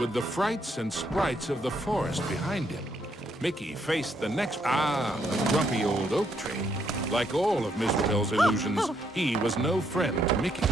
With the frights and sprites of the forest behind him, Mickey faced the next... a grumpy old oak tree. Like all of Misabel's illusions, he was no friend to Mickey.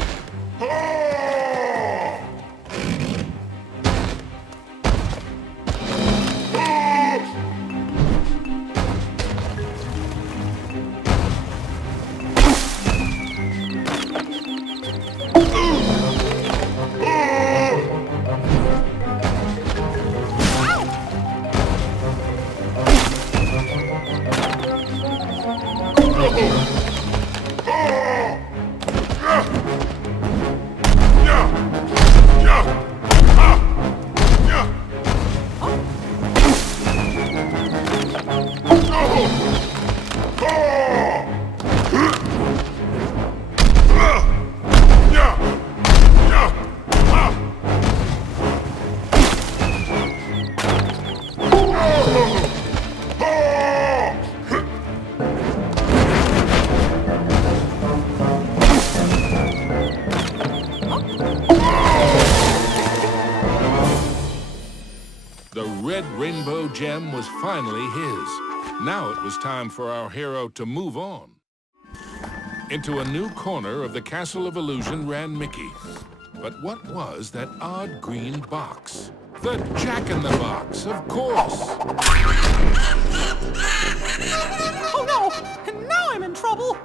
The red rainbow gem was finally his. Now it was time for our hero to move on. Into a new corner of the Castle of Illusion ran Mickey. But what was that odd green box? The Jack-in-the-Box, of course! Oh no! And now I'm in trouble!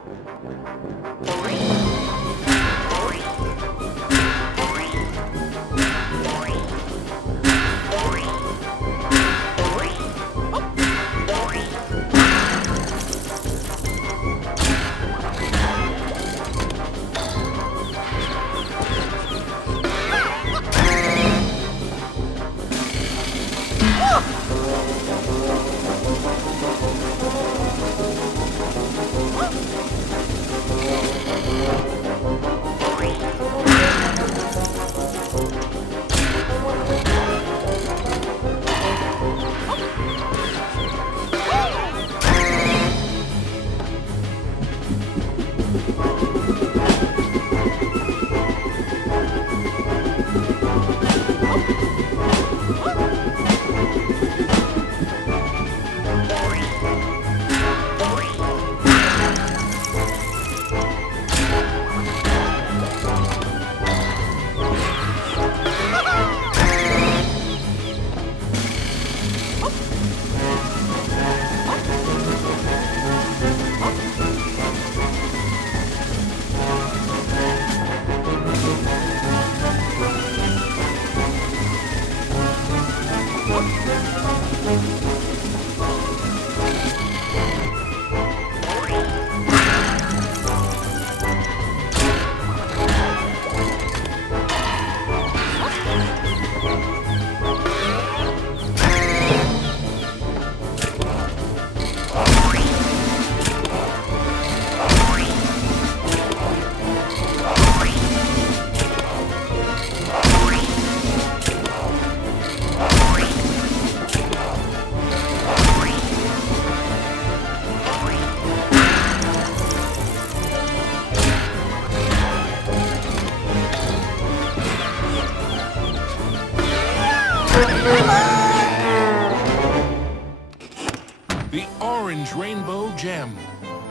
The orange rainbow gem.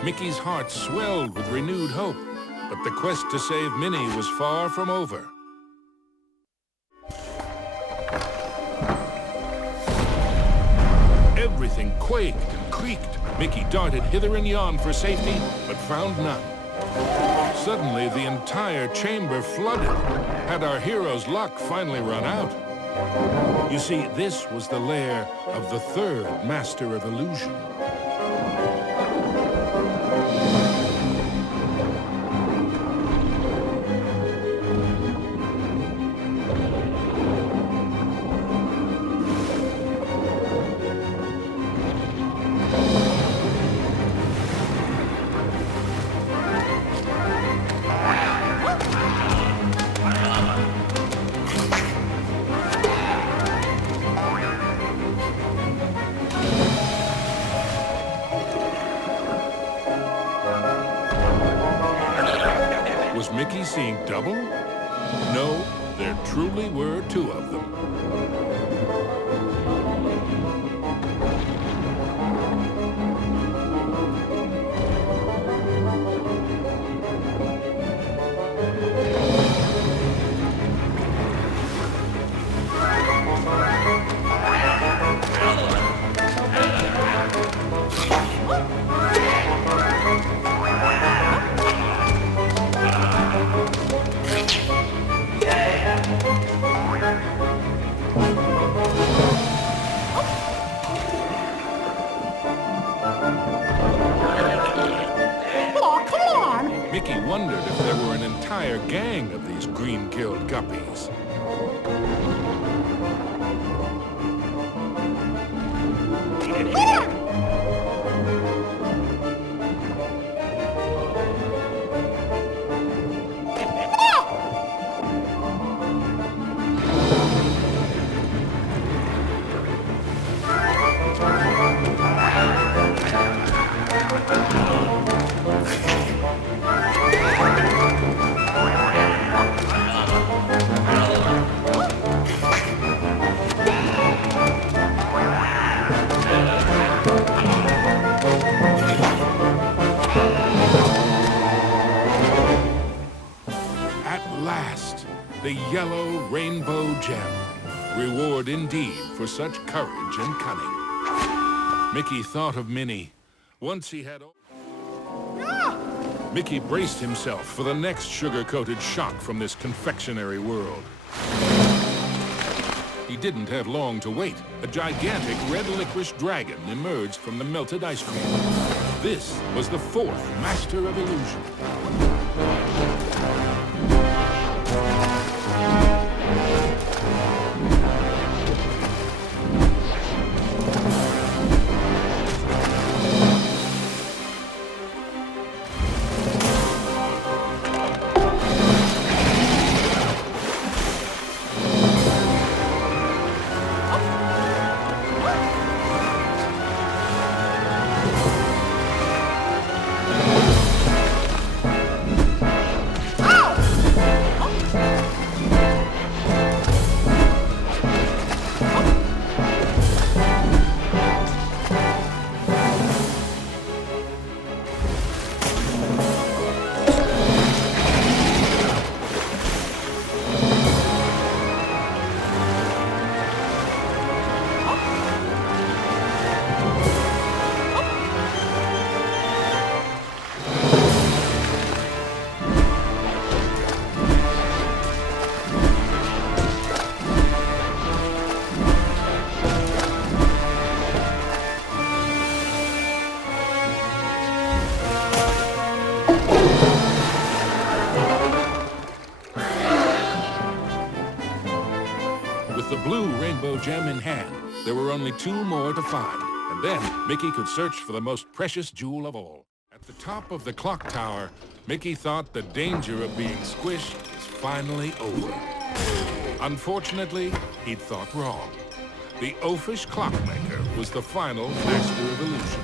Mickey's heart swelled with renewed hope, but the quest to save Minnie was far from over. Everything quaked and creaked. Mickey darted hither and yon for safety, but found none. Suddenly, the entire chamber flooded. Had our hero's luck finally run out? You see, this was the lair of the third Master of Illusion. truly were two of them. Oh, come on! Mickey wondered if there were an entire gang of these green-killed guppies. At last, the yellow rainbow gem. Reward indeed for such courage and cunning. Mickey thought of Minnie. Once he had... Mickey braced himself for the next sugar-coated shock from this confectionary world. He didn't have long to wait. A gigantic red licorice dragon emerged from the melted ice cream. This was the fourth Master of Illusion. With the blue rainbow gem in hand, there were only two more to find, and then Mickey could search for the most precious jewel of all. At the top of the clock tower, Mickey thought the danger of being squished was finally over. Unfortunately, he'd thought wrong. The oafish clockmaker was the final Master of Illusion.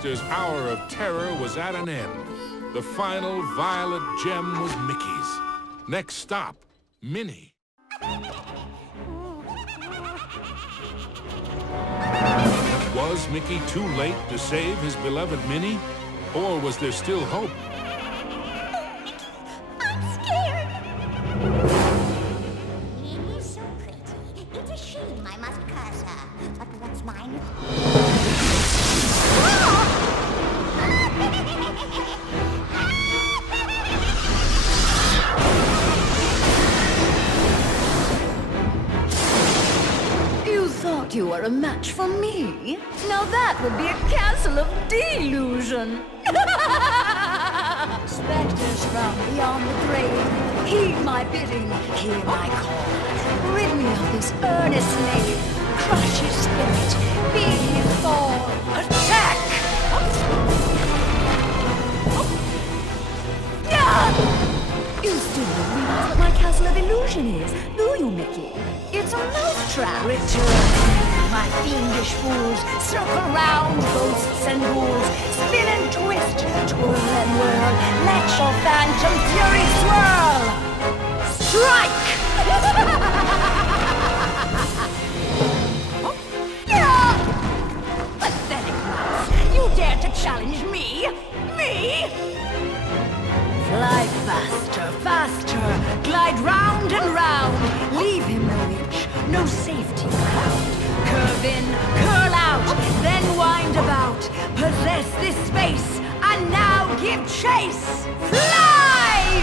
monster's hour of terror was at an end. The final violet gem was Mickey's. Next stop, Minnie. Was Mickey too late to save his beloved Minnie? Or was there still hope? I'm scared. Minnie's so pretty. It's a shame I must curse her. But what's mine? You thought you were a match for me? Now that would be a castle of delusion. Specters from beyond the grave, heed my bidding, hear my call. Rid me of this earnest slave, crush his spirit, be his fall. Attack! You still don't realize what my castle of illusion is, do you, Mickey? It's a mousetrap. Return, my fiendish fools. Circle round, ghosts and ghouls. Spin and twist, twirl and whirl. Let your phantom fury swirl. Strike! Pathetic mouse! You dare to challenge me? Me? Fly faster, faster, glide round and round. Leave him no inch, no safety ground. Curve in, curl out, then wind about. Possess this space, and now give chase. Fly!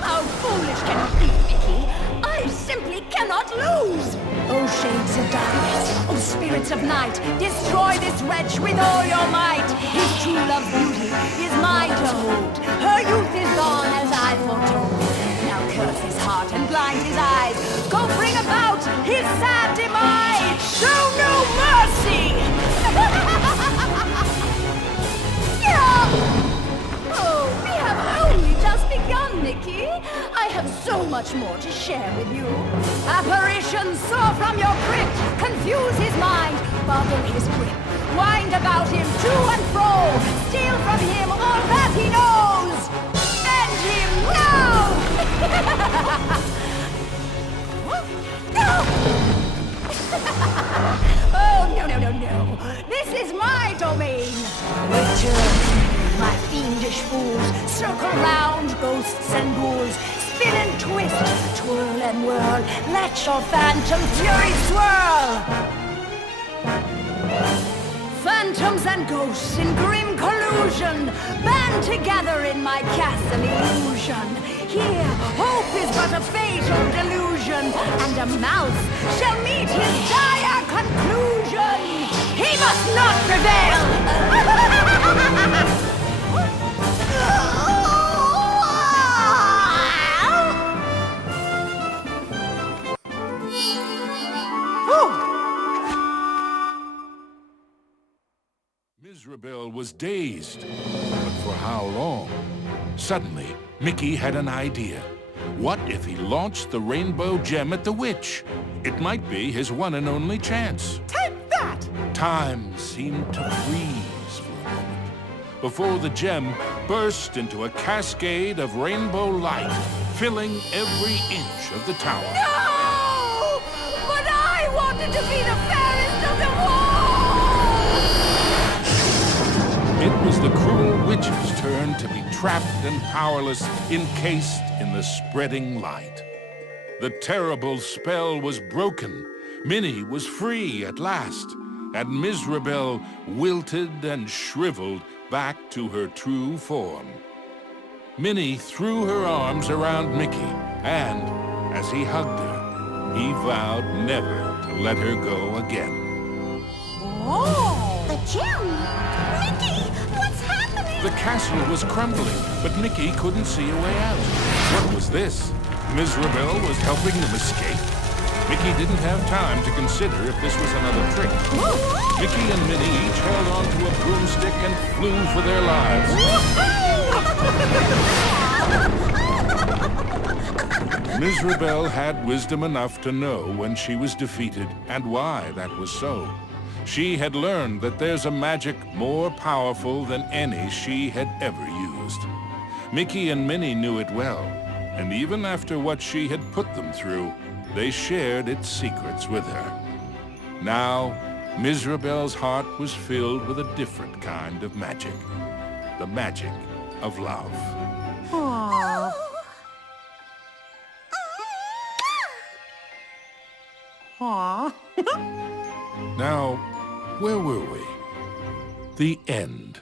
How foolish can you be, Mickey? I simply cannot lose! Oh, shades of darkness, oh, spirits of night, destroy this wretch with all your might! His true love beauty is mine to hold. Her youth is gone as I foretold. Now curse his heart and blind his eyes. Go bring about his sad demise! Show no mercy! Oh, we have only just begun, Mickey. I have so much more to share with you. Apparitions soar from your crypt, confuse his mind, bubble his grip, wind about him to and fro, steal from him all that he knows. End him now! Oh, no. This is my domain. Return, my fiendish fools. Circle round, ghosts and ghouls. Spin and twist, twirl and whirl. Let your phantom fury swirl. Phantoms and ghosts in grim collusion band together in my castle illusion. Here, hope is but a fatal delusion, and a mouse shall meet his dire conclusion. He must not prevail! Misabel was dazed, but for how long? Suddenly, Mickey had an idea. What if he launched the rainbow gem at the witch? It might be his one and only chance. Take that! Time seemed to freeze for a moment before the gem burst into a cascade of rainbow light, filling every inch of the tower. No! But I wanted to be the fairest of them all! It was the cruel witch's turn to be trapped and powerless, encased in the spreading light. The terrible spell was broken. Minnie was free at last, and Misabel wilted and shriveled back to her true form. Minnie threw her arms around Mickey, and as he hugged her, he vowed never to let her go again. Oh! The gem! Mickey, what's happening? The castle was crumbling, but Mickey couldn't see a way out. What was this? Misabel was helping them escape? Mickey didn't have time to consider if this was another trick. Mickey and Minnie each held onto a broomstick and flew for their lives. Misabel had wisdom enough to know when she was defeated and why that was so. She had learned that there's a magic more powerful than any she had ever used. Mickey and Minnie knew it well, and even after what she had put them through, they shared its secrets with her. Now, Misabel's heart was filled with a different kind of magic. The magic of love. Aww. Aww. Now, where were we? The end.